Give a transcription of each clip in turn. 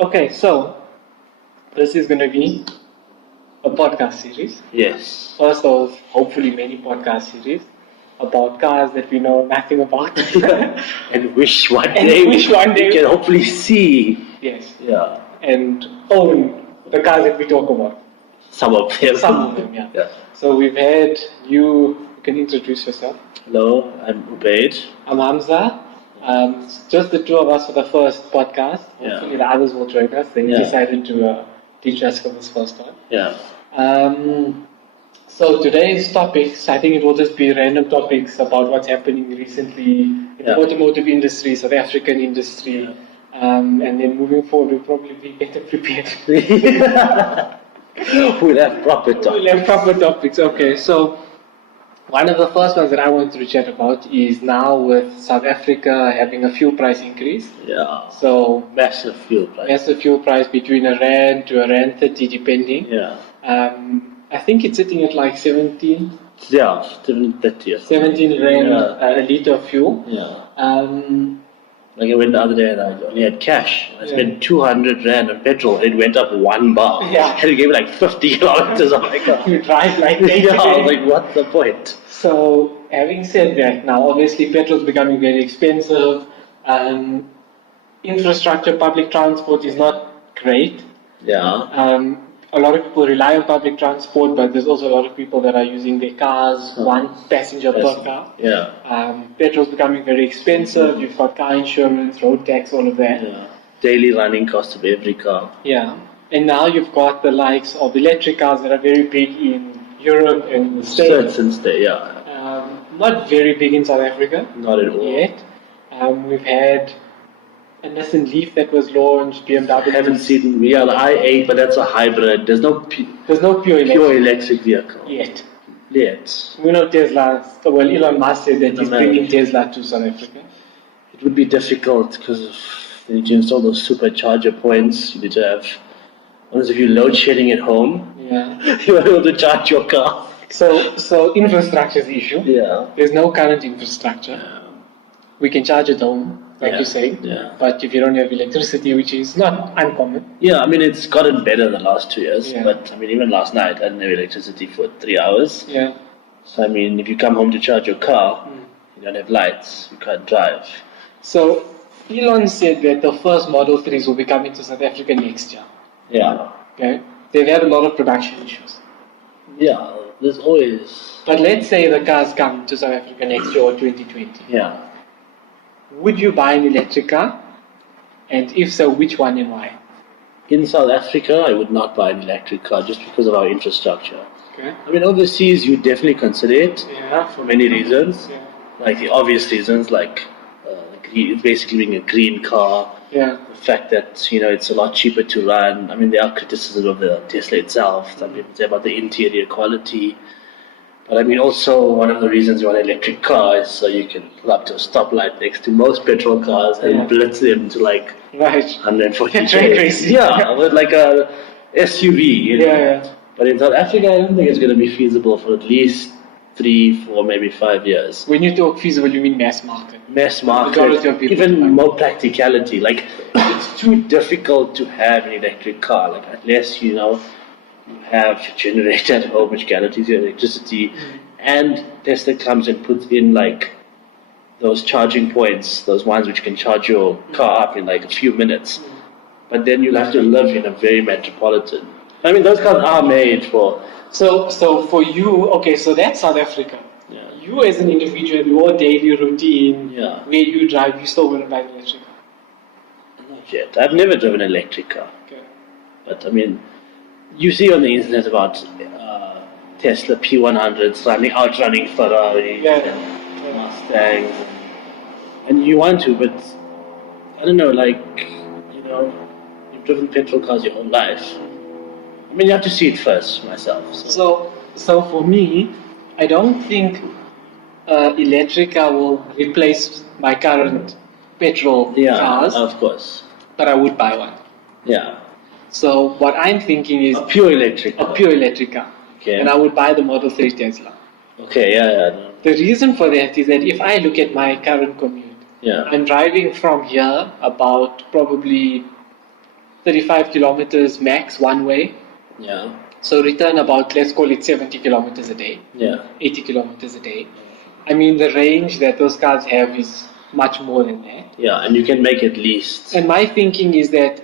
Okay, so this is going to be a podcast series. Yes. First of hopefully many podcast series about cars that we know nothing about. And wish one And day wish one day- we can hopefully see. Yes. Yeah. And own the cars that we talk about. Some of them. Some of them, yeah. Yeah. So we've had you can introduce yourself. Hello, I'm Ubaid. I'm Hamza. Just the two of us for the first podcast. Yeah. Hopefully the others will join us. They Yeah. decided to teach us for this first one. Yeah. So today's topics, I think it will just be random topics about what's happening recently in the Yeah. automotive industry, South African industry, and then moving forward, we'll probably be better prepared. We'll have proper talk. We'll have proper topics. Okay, so one of the first ones that I wanted to chat about is now with South Africa having a fuel price increase. Yeah. So Massive fuel price. massive fuel price between a rand to a rand 30 depending. Yeah. I think it's sitting at like 17 Yeah, 7:30 or something. 17 rand Yeah. a litre of fuel. Yeah. Like I went the other day and I only had cash. I Yeah. spent 200 rand on petrol and it went up 1 bar. Yeah. And it gave me like 50 kilometers. I'm like, oh. You drive like Yeah, I was that. like, what's the point? So, having said that, now obviously petrol is becoming very expensive. Infrastructure, public transport is not great. Yeah. A lot of people rely on public transport, but there's also a lot of people that are using their cars, one passenger per car. Yeah. Petrol's becoming very expensive. You've got car insurance, road tax, all of that. Yeah. Daily running cost of every car. Yeah. And now you've got the likes of electric cars that are very big in Europe and the States. Since day, yeah. Not very big in South Africa Not at all. yet. We've had a Nissan Leaf that was launched, BMW. I haven't seen, the i8, but that's a hybrid. There's no There's no pure electric pure electric vehicle yet. yet. We know Tesla, well, Elon Musk said that he's America. bringing Tesla to South Africa. It would be difficult because you need to install those supercharger points. You need to have, unless if you're load shedding at home, Yeah. you're able to charge your car. So infrastructure is the issue. Yeah. There's no current infrastructure. We can charge at home, like Yeah. you say. Yeah. But if you don't have electricity, which is not uncommon. Yeah, I mean, it's gotten better the last 2 years. Yeah. But, I mean, even last night, I didn't have electricity for 3 hours. Yeah. So, I mean, if you come home to charge your car, you don't have lights, you can't drive. So Elon said that the first Model 3s will be coming to South Africa next year. Yeah. Okay. They've had a lot of production issues. Yeah, there's always... But let's say the cars come to South Africa next year or 2020. Yeah. Would you buy an electric car? And if so, which one and why? In South Africa, I would not buy an electric car just because of our infrastructure. Okay. I mean, overseas, you definitely consider it Yeah. for many reasons. Yeah. Like the obvious reasons, like basically being a green car, Yeah. the fact that, it's a lot cheaper to run. I mean, there are criticisms of the Tesla itself. Some people say about the interior quality. But I mean, also one of the reasons you want an electric car is so you can pull up to a stoplight next to most petrol cars and Yeah. blitz them to like Right. 140 Track racing. Yeah, with like a SUV. Yeah. But in South Africa, I don't think it's going to be feasible for at least 3, 4, maybe 5 years. When you talk feasible, you mean mass market. Mass Majority of market, people buy. even more practicality. Like, it's too difficult to have an electric car. Like, unless, you have a generator at home which guarantees your electricity. And Tesla comes and puts in, like, those charging points, those ones which can charge your car up in, like, a few minutes. But then you'll have to live in a very metropolitan. I mean, those cars are made for... So for you, okay, so that's South Africa. Yeah. You as an individual, your daily routine, Yeah. where you drive, you still wouldn't buy an electric car. Not yet. I've never driven an electric car. Okay. But I mean, you see on the internet about Tesla P100s outrunning Ferraris Yeah. and Mustangs, and you want to, but I don't know. Like, you've driven petrol cars your whole life. I mean, you have to see it first, myself. So for me, I don't think electric car will replace my current petrol Yeah, cars, of course. but I would buy one. Yeah, So what I'm thinking is a pure electric. a pure electric car, Okay. and I would buy the Model 3 Tesla. Okay. Yeah. The reason for that is that if I look at my current commute, Yeah. I'm driving from here about probably 35 kilometers max one way. Yeah. So return about, let's call it 70 kilometers a day, Yeah. 80 kilometers a day. I mean, the range that those cars have is much more than that. Yeah, and you can make at least. And my thinking is that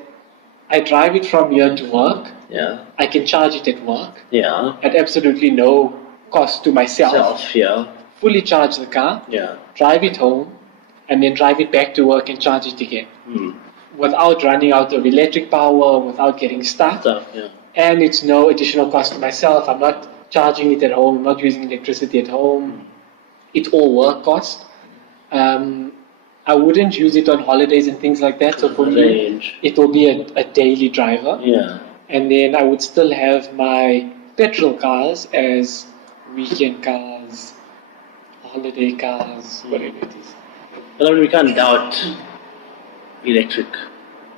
I drive it from here to work. Yeah. I can charge it at work Yeah. at absolutely no cost to myself. Yeah. Fully charge the car, Yeah. drive it home, and then drive it back to work and charge it again. Without running out of electric power, without getting stuck. Yeah. And it's no additional cost to myself. I'm not charging it at home, I'm not using electricity at home. It's all work cost. I wouldn't use it on holidays and things like that. So for me, it will be a daily driver. Yeah. And then I would still have my petrol cars as weekend cars, holiday cars, whatever it is. But I mean, we can't doubt electric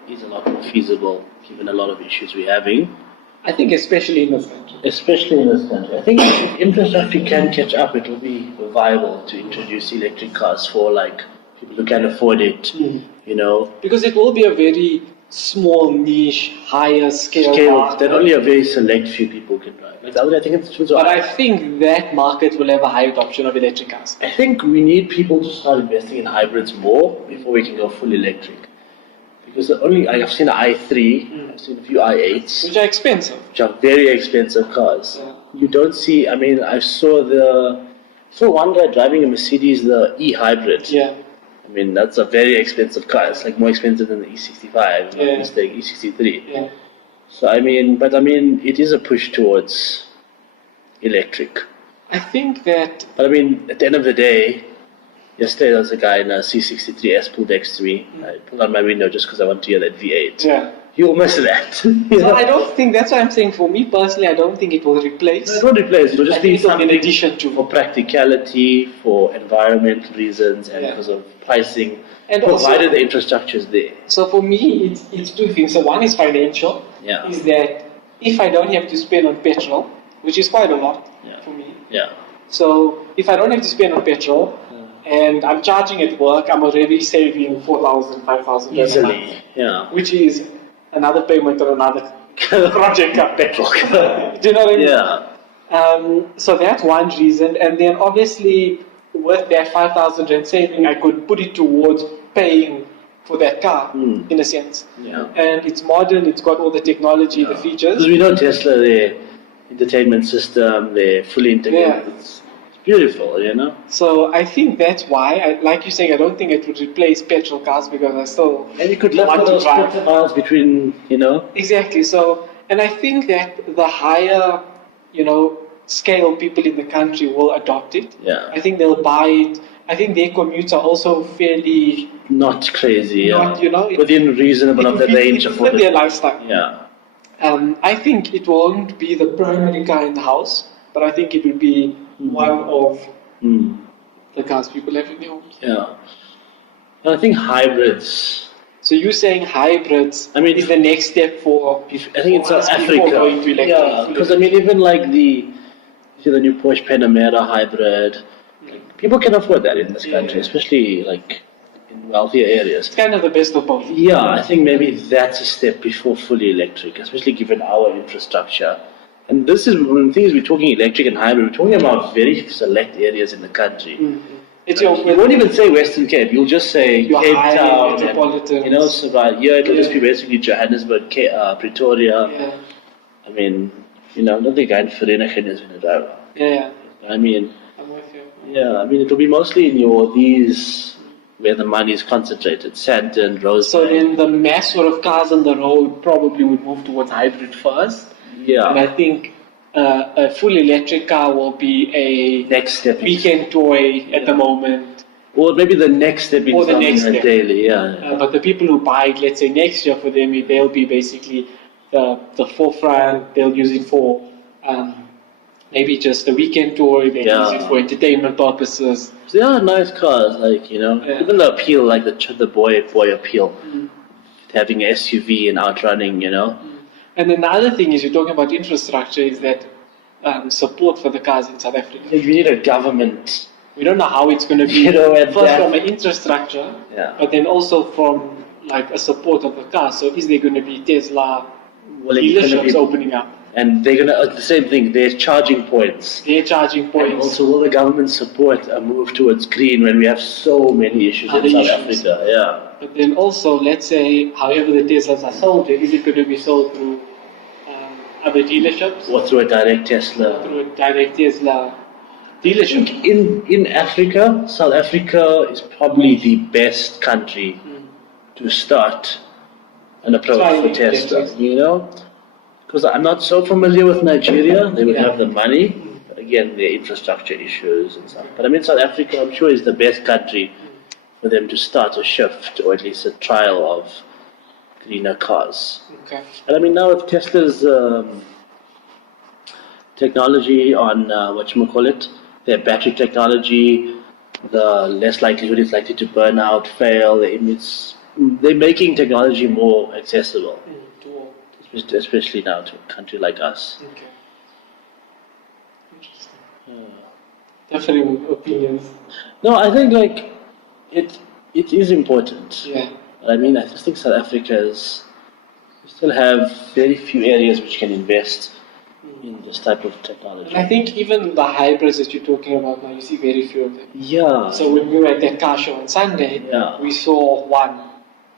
is a lot more feasible given a lot of issues we're having. I think especially in this country. Especially in this country. I think if infrastructure can catch up, it will be viable to introduce electric cars for like people who can afford it, you know. Because it will be a very small niche, higher scale market. That only a very select few people can drive. Like I think it's but I think that market will have a high adoption of electric cars. I think we need people to start investing in hybrids more before we can go full electric. Because I've seen an i3, I've seen a few i8s, which are expensive. Which are very expensive cars. Yeah. You don't see. I mean, I saw one guy driving a Mercedes, the e-hybrid. Yeah. I mean, that's a very expensive car. It's like more expensive than the E65, if I'm not mistaken, E63. Yeah. So it is a push towards electric. I think that. But I mean, at the end of the day, yesterday there was a guy in a C63S pulled next to me. I pulled out my window just because I want to hear that V8. Yeah. You almost that. So I don't think, that's what I'm saying, for me personally, I don't think it will replace. No, it won't replace, it will just be something in addition to. For practicality, for environmental reasons, and because of pricing, and provided also, the infrastructure is there. So for me, it's two things. So one is financial, is that if I don't have to spend on petrol, which is quite a lot for me. Yeah. So if I don't have to spend on petrol, and I'm charging at work, I'm already saving 4,000, 5,000 easily. Yeah. Which is another payment on another project car petrol. Do you know what I mean? Yeah. So that's one reason, and then obviously with that 5,000 rand saving, I could put it towards paying for that car in a sense. Yeah. And it's modern, it's got all the technology, the features. Because we know Tesla, their entertainment system, they're fully integrated. Yeah. It's beautiful, you know. So I think that's why, like you're saying, I don't think it would replace petrol cars because I still and you could live for those miles between, you know. Exactly. So, and I think that the higher, scale people in the country will adopt it. Yeah. I think they'll buy it. I think their commutes are also fairly not crazy. Not, within reasonable of the range of their lifestyle. Yeah. I think it won't be the primary car in the house, but I think it will be one of the cars people have in their homes. Yeah. And I think hybrids. So you're saying hybrids is the next step for I think it's South Africa. Going to yeah, because even like the new Porsche Panamera hybrid, people can afford that in this country, especially like in wealthier areas. It's kind of the best of both. Yeah, I think maybe that's a step before fully electric, especially given our infrastructure. And this is one of the things we're talking electric and hybrid. We're talking about very select areas in the country. Mm-hmm. You won't even say Western Cape. You'll just say Cape Town. Metropolitan. So right here it'll just be basically Johannesburg, Pretoria. Yeah. I mean, I don't think I'm Vereniging is going to drive. Yeah. I mean, I'm with you. Yeah, I mean it'll be mostly in these where the money is concentrated, Sandton, Rosebank. So then the mass sort of cars on the road probably would move towards hybrid first. Yeah. And I think a full electric car will be a next step weekend toy at the moment. Or maybe the next step in something daily, but the people who buy it, let's say next year for them, they'll be basically the forefront. They'll use it for maybe just a weekend toy. They use it for entertainment purposes. So they are nice cars, even the appeal, like the boy appeal, having an SUV and outrunning, And then the other thing is, you're talking about infrastructure, is that support for the cars in South Africa. You need a government. We don't know how it's going to be. First from an infrastructure, but then also from like a support of the car. So is there going to be Tesla Well, it's gonna dealerships be- opening up? And they're gonna the same thing. There's charging points. Their charging And points. also, will the government support a move towards green when we have so many issues Other in South issues. Africa? Yeah. But then also, let's say, however the Teslas are sold, is it going to be sold through other dealerships? Or through a direct Tesla. Through a direct Tesla I dealership? think in Africa, South Africa is probably the best country to start an approach Try for it, Tesla. yes. You know, because I'm not so familiar with Nigeria. They would Yeah. have the money, but again, their infrastructure issues and stuff. But I mean, South Africa, I'm sure, is the best country for them to start a shift or at least a trial of greener cars. Okay. And I mean, now with Tesla's technology on whatchamacallit, their battery technology, the less likelihood it's likely to burn out, fail. They're making technology more accessible, especially now to a country like us. Okay. Interesting. Differing opinions. No, I think like it is important. Yeah. I mean, I just think South Africa we still have very few areas which can invest in this type of technology. And I think even the hybrids that you're talking about now, you see very few of them. Yeah. So when we were at that car show on Sunday, Yeah. we saw one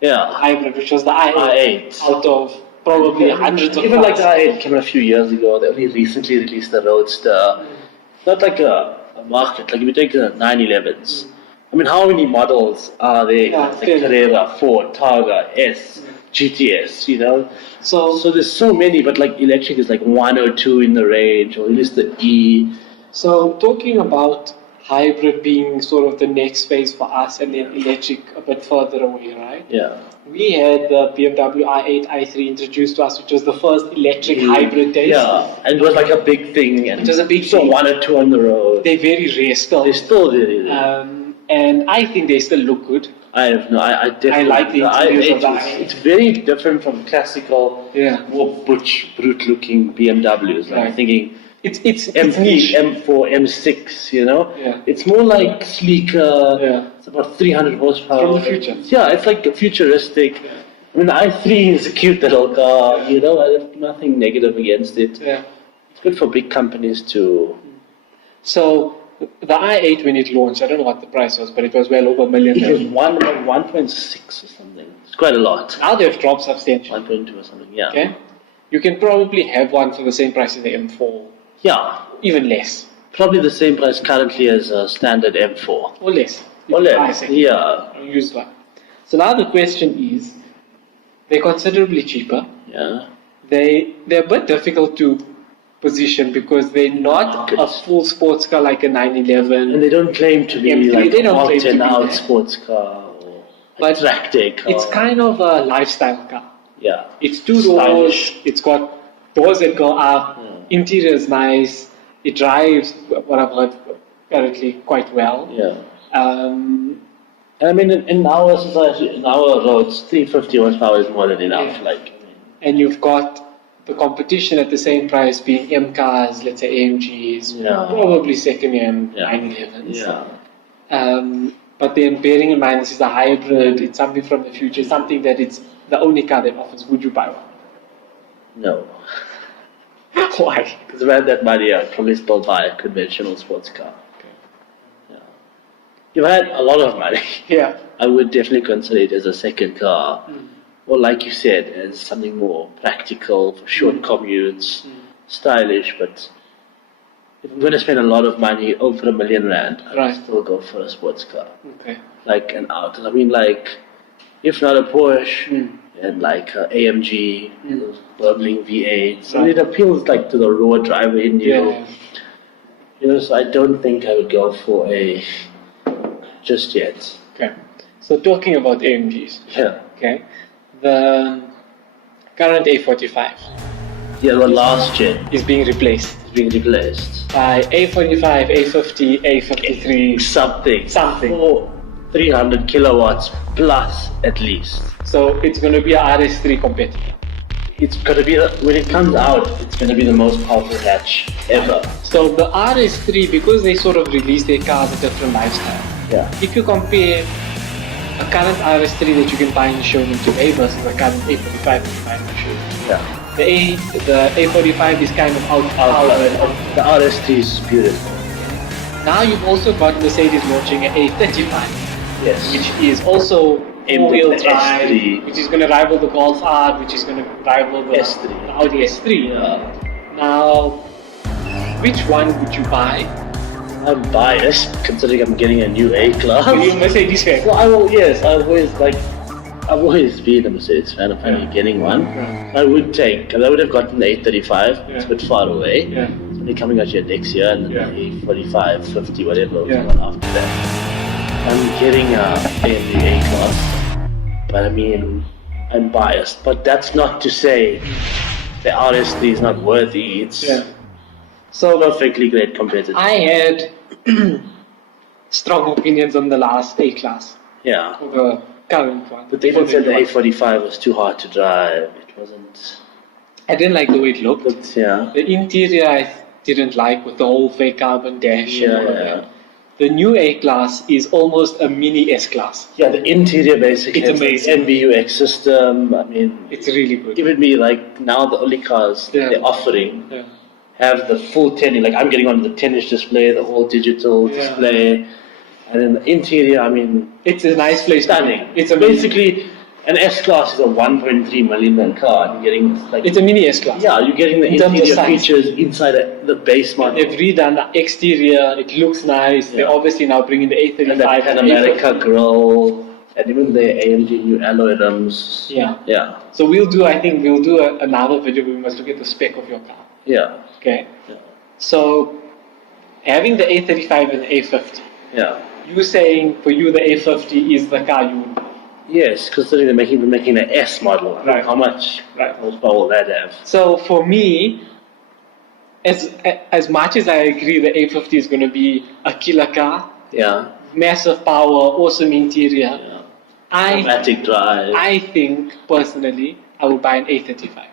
Yeah. hybrid, which was the i8, i8. out of probably hundreds of Even like cars. the i8 came out a few years ago. They only recently released the Roadster. It's not like a market. Like if you take the 911s, I mean, how many models are there? Yeah, like clearly. Carrera, Ford, Targa, S, GTS. You know. So So there's so many, but like electric is like 1 or 2 in the range, or at least the E. So talking about hybrid being sort of the next phase for us and then electric a bit further away, right? Yeah. We had the BMW i8, i3 introduced to us, which was the first electric hybrid taste. Yeah, and it was like a big thing. And It was a big so thing. 1 or 2 on the road. They're very rare still. They still really. And I think they still look good. I definitely like the interiors of the i8. It's very different from classical, Yeah. more butch, brute-looking BMWs. Like Right. I'm thinking It's M3, niche. M4, M6. You know, Yeah. it's more like sleeker. Yeah. It's about 300 horsepower. From the future. Yeah, it's like futuristic. I mean, the i3 is a cute little car. You know, I have nothing negative against it. Yeah. It's good for big companies to. So the i8 when it launched, I don't know what the price was, but it was well over $1 million. It was 1.6 or something. It's quite a lot. Now they've dropped substantially. 1.2 or something. Yeah. Okay, you can probably have one for the same price as the M4, Yeah. even less Probably the same price currently as a standard M4. or less. Or You can buy a less. second, Yeah. a used one. So now the question is, they're considerably cheaper. Yeah. They're a bit difficult to position because they're not a full sports car like a 911. And they don't claim to be M3, like they a don't claim to be out that. sports car or a But track day car. It's kind of a lifestyle car. Yeah. It's 2 doors, Stylish. it's got doors that go up, interior is nice, it drives, what I've heard, apparently quite well. Yeah. Um, And I mean, in our society, in our roads, 350 horsepower is more than enough. Yeah. Like, and you've got the competition at the same price being M cars, let's say AMGs, Yeah. probably second-hand Yeah. 911s. yeah. But then bearing in mind this is a hybrid, it's something from the future, it's something that it's the only car that offers. Would you buy one? No. Why? Because if I had that money, I'd probably still buy a conventional sports car. Yeah. If I had a lot of money, Yeah. I would definitely consider it as a second car. Or like you said, as something more practical for short commutes, stylish, but if I'm going to spend a lot of money, over R1 million, I'd Right. still go for a sports car. Okay. Like an Audi. I mean, like, if not a Porsche, and like a AMG, those bubbling V8s. And it appeals like to the raw driver in you. Yeah. You know, so I don't think I would go for a just yet. Okay. So talking about AMGs, Yeah. okay, the current A45 Yeah, the last gen is being replaced is being replaced. by A45, A50, A53, Something. something. For 300 kilowatts plus at least. So it's going to be a RS3 competitor. It's gonna be, when it comes out, it's gonna be the most powerful hatch ever. So the RS3, because they sort of release their cars a different lifestyle. Yeah. If you compare a current RS3 that you can buy in the showroom today versus a current A45 that you buy in the showroom. Yeah. The A45 is kind of outpowered. The RS3 is beautiful. Now you've also got Mercedes launching an A35, Yes. which is also four-wheel the drive, S3. which is going to rival the Golf R, which is going to rival the S3. the Audi S3. Now, which one would you buy? I'm biased considering I'm getting a new A-Class. Are you a Mercedes fan? Well, I've always been a Mercedes fan. I'm finally getting one. Yeah. I would have gotten the A35. It's a bit far away. Yeah. It's only coming out here next year, and then the A45, 50, whatever, Yeah. one after that. I'm getting a Bmw A-Class, but I mean, I'm biased. But that's not to say the RS3 is not worthy. It's So perfectly great compared to I had strong opinions on the last A-Class, yeah. or the current one. But they even said the A45 was too hard to drive. It wasn't. I didn't like the way it looked. But yeah. The interior I didn't like with the whole fake carbon dash and all of that. The new A-Class is almost a mini S-Class. Yeah, the interior basically. It's amazing. MBUX system. I mean, It's really good. even me, like now the only cars that they're offering Yeah. have the full 10. Like I'm getting on the 10-inch display, the whole digital display, and then the interior. I mean, It's a nice place. stunning. It's amazing. Basically, an S-Class is a 1.3 million car. And you're getting like It's a mini S-Class. yeah, you're getting the In terms of interior size. features inside the base model. They've redone the exterior. It looks nice. They're obviously now bringing the A35 And the Pan-America A50. grille, and even the AMG new alloy rims. Yeah. Yeah. So I think we'll do another video where we must look at the spec of your car. Yeah. Okay? Yeah. So, having the A35 and the A50, Yeah. you saying for you the A50 is the car you would buy. Yes, considering they're making an S model. Right. How much Right. horsepower will that have? So for me, as much as I agree the A50 is going to be a killer car, Yeah. massive power, awesome interior, Yeah. I Automatic drive. I think personally I would buy an A35.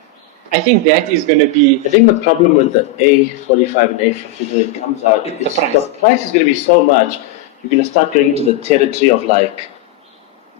I think that is going to be I think the problem with the A45 and A50 when it comes out, It's the price. The price is going to be so much, you're going to start going into the territory of like,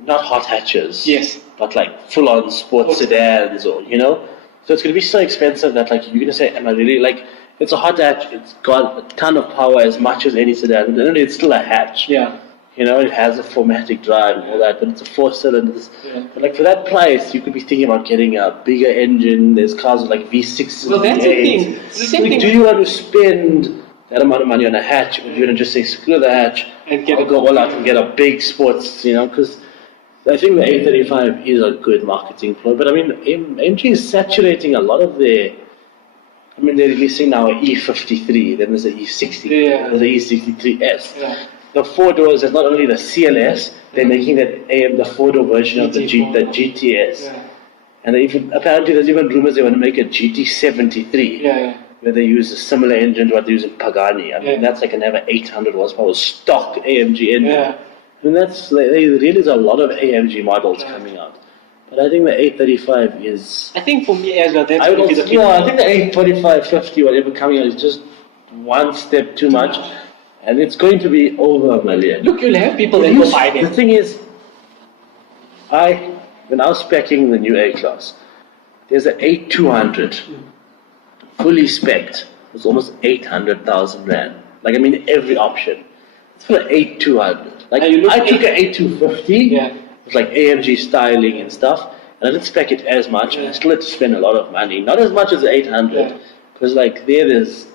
not hot hatches. Yes. But like full-on sports sedans or, you know? So it's going to be so expensive that like, you're going to say, am I really, like, it's a hot hatch, it's got a ton of power as much as any sedan, but then it's still a hatch. yeah. You know, it has a 4matic drive and all that, but it's a 4-cylinder. Yeah. But like for that price, you could be thinking about getting a bigger engine. There's cars with like V6s. Well, that's the thing. It's the same Like, thing. do you want to spend that amount of money on a hatch, or do you want to just say screw the hatch And get I'll go all out and get a big sports? You know, because I think the A35 is a good marketing ploy. But I mean, AMG is saturating a lot of their. I mean, they're releasing now an E53. Then there's an E60. Yeah. There's an E63S. Yeah. The 4 doors is not only the CLS, they're making the 4-door version of the GTS. Yeah. And apparently there's even rumors they want to make a GT73, Yeah. where they use a similar engine to what they use in Pagani. I mean, that's like another 800 horsepower stock AMG engine. Yeah. I mean, that's like, there really is a lot of AMG models coming out. But I think the 835 is... I think for me as well, that's I going to be the key. I think the 845, 50, whatever coming out is just one step too much. And it's going to be over $1 million. Look, you'll have people that go buy The them. thing is, when I was speccing the new A-Class, there's an 8200, fully specced. It's almost 800,000 rand. Like, I mean, every option. It's for the 8200. Like, I took an 8250 with like AMG styling and stuff, and I didn't spec it as much, and I still had to spend a lot of money. Not as much as the 800, because like there's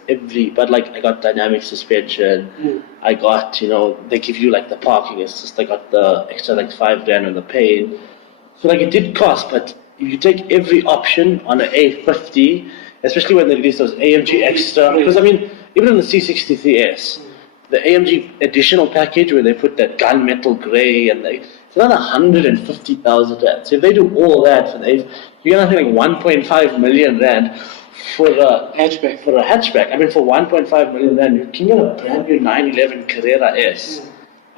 but like I got dynamic suspension, I got, you know, they give you like the parking assist, I got the extra like 5 grand on the paint. So like it did cost, but if you take every option on an A50, especially when they release those AMG extra, because I mean, even on the C63S, the AMG additional package where they put that gunmetal grey and it's another 150,000 rand. So if they do all that for you're gonna have like 1.5 million rand for a hatchback. I mean, for 1.5 million rand, you can get a brand new 911 Carrera S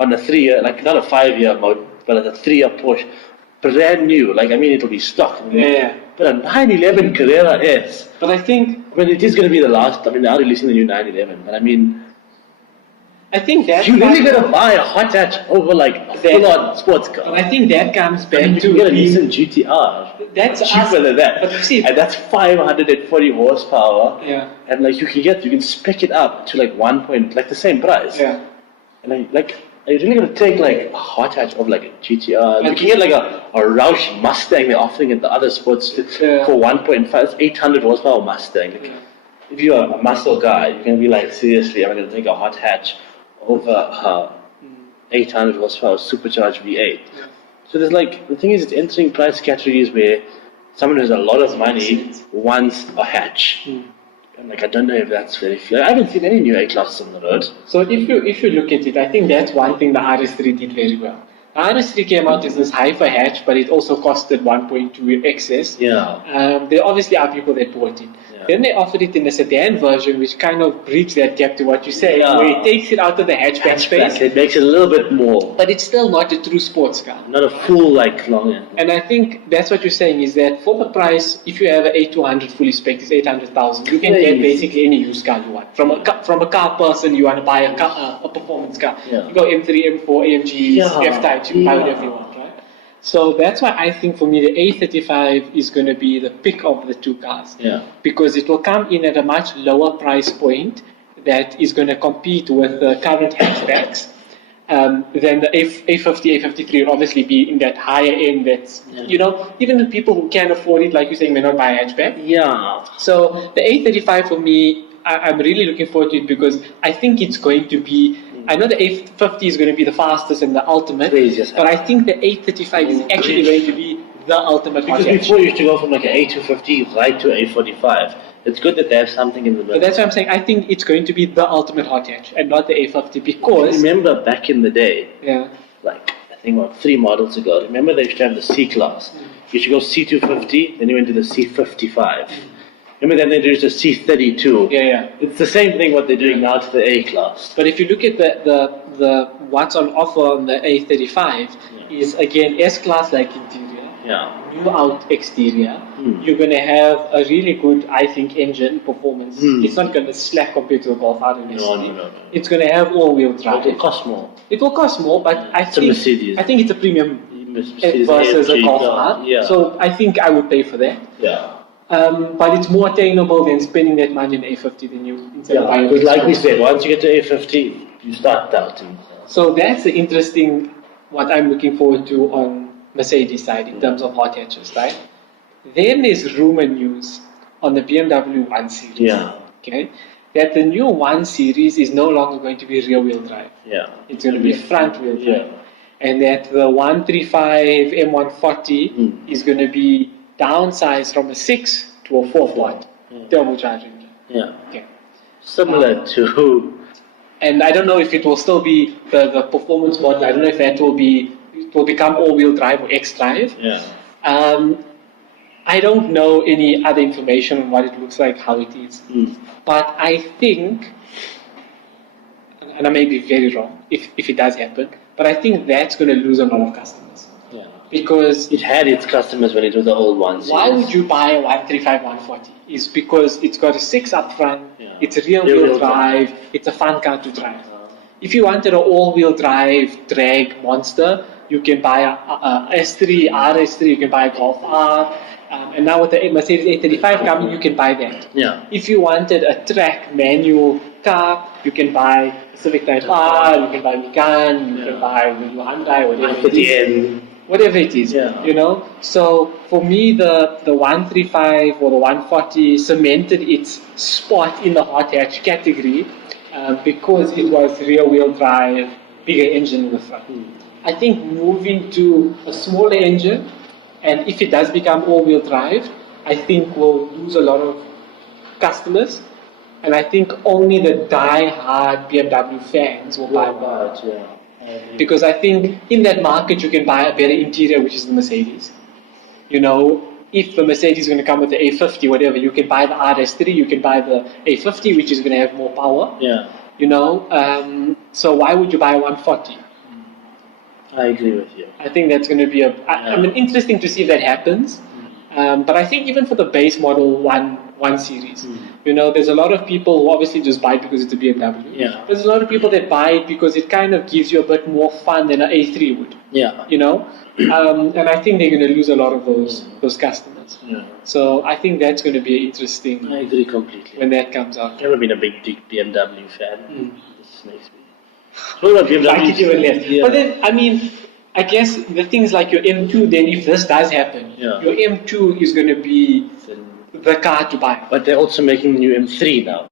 on a 3-year, like not a 5-year mode, but like a 3-year Porsche, brand new. Like, I mean, it'll be stock. But a 911 Carrera S. But I think, it is going to be the last. I mean, they are releasing the new 911, but I mean, I think that. You're really gonna buy a hot hatch over like a full-on sports car. But I think that comes back I mean, you to can get a decent GTR. That's cheaper than that. But see, and that's 540 horsepower. Yeah. And like you can spec it up to like like the same price. Yeah. And are you really gonna take like a hot hatch of like a GTR? You can get like a Roush Mustang they're offering at the other sports for 1.5. It's 800 horsepower Mustang. Like, if you're a muscle guy, you're gonna be like, seriously, I'm gonna take a hot hatch over 800 horsepower supercharged V8. Yeah. So there's like, the thing is, it's entering price categories where someone who has a lot of money wants a hatch. And like, I don't know if that's very fair. I haven't seen any new A-classes on the road. So if you look at it, I think that's one thing the RS3 did very well. The RS3 came out as this hyper hatch, but it also costed 1.2 excess. Yeah. There obviously are people that bought it. Yeah. Then they offered it in a sedan version, which kind of bridged that gap to what you say, Yeah. where it takes it out of the hatchback space. It makes it a little bit more. But it's still not a true sports car. Not a full like long end. And I think that's what you're saying is that for the price, if you have an A200 fully spec, it's 800,000. You can get basically any used car you want. From a car person, you want to buy a performance car. Yeah. You go M3, M4, AMGs, F-types, you can buy whatever you want, right? So that's why I think for me the A35 is going to be the pick of the two cars. Yeah. Because it will come in at a much lower price point that is going to compete with the current hatchbacks. Then the a50, A53 will obviously be in that higher end that's, even the people who can afford it, like you're saying, may not buy a hatchback. Yeah. So the A35 for me, I'm really looking forward to it because I think it's going to be, I know the A50 is going to be the fastest and the ultimate, but I think the A35 is actually going to be the ultimate. Because before you used to go from like an A250 right to A45. It's good that they have something in the middle. But that's what I'm saying. I think it's going to be the ultimate hot hatch and not the A50 because... Remember back in the day, yeah, like I think about 3 models ago, remember they used to have the C-Class. You should go C250, then you went to the C55. Remember then they introduced the C32. Yeah. It's the same thing what they're doing now to the A-Class. But if you look at the what's on offer on the A35 is again S-Class like interior. Yeah. New out exterior, you're going to have a really good, I think, engine performance. It's not going to slack compared to the Golf R. No. It's going to have all-wheel drive. But it costs more. It will cost more, but I It's a Mercedes. think it's a premium Mercedes versus AMG a Golf car. R. Yeah. So I think I would pay for that. Yeah. But it's more attainable than spending that money on A50 than you instead of buying. Because like we said, once you get to A50, you start doubting. So that's the interesting, what I'm looking forward to on Mercedes side in terms of hot hatches, right? Then there's rumor news on the BMW 1 Series. Yeah. Okay, that the new 1 Series is no longer going to be rear-wheel drive. Yeah. It's going to be front-wheel drive. Yeah. And that the 135 M140 is going to be downsized from a 6 to a 4-watt turbocharged engine. Yeah. Okay. Similar to... And I don't know if it will still be the performance model. I don't know if that will become all-wheel drive or X-drive. Yeah. I don't know any other information on what it looks like, how it is. But I think, and I may be very wrong if it does happen, but I think that's going to lose a lot of customers. Yeah. Because it had its customers when it was the old one. Why would you buy a 135 140? Is because it's got a 6 up front, it's a rear-wheel drive, it's a fun car to drive. If you wanted an all-wheel drive drag monster, you can buy a S3, RS3, you can buy a Golf R, and now with the Mercedes A35 coming, you can buy that. Yeah. If you wanted a track manual car, you can buy a Civic Type R, you can buy Megane, you can buy the Hyundai, whatever it is, you know. So for me, the 135 or the 140 cemented its spot in the hot hatch category because it was rear-wheel drive, bigger engine in the front. I think moving to a smaller engine, and if it does become all-wheel drive, I think we'll lose a lot of customers, and I think only the die-hard BMW fans will buy more. Because I think in that market you can buy a better interior, which is the Mercedes. You know, if the Mercedes is going to come with the A50, whatever, you can buy the RS3, you can buy the A50, which is going to have more power. Yeah. You know, so why would you buy a 140? I agree with you. I think that's going to be I mean, interesting to see if that happens. But I think even for the base model 1 Series, You know, there's a lot of people who obviously just buy it because it's a BMW. Yeah. There's a lot of people that buy it because it kind of gives you a bit more fun than an A3 would. Yeah. You know, and I think they're going to lose a lot of those customers. Yeah. So I think that's going to be interesting I agree completely. when that comes out. I've never been a big BMW fan. This makes me. Well, BMW. Like it even less. Yeah. But then, I mean, I guess the things like your M2, then if this does happen, Yeah. your M2 is going to be the car to buy. But they're also making the new M3 now.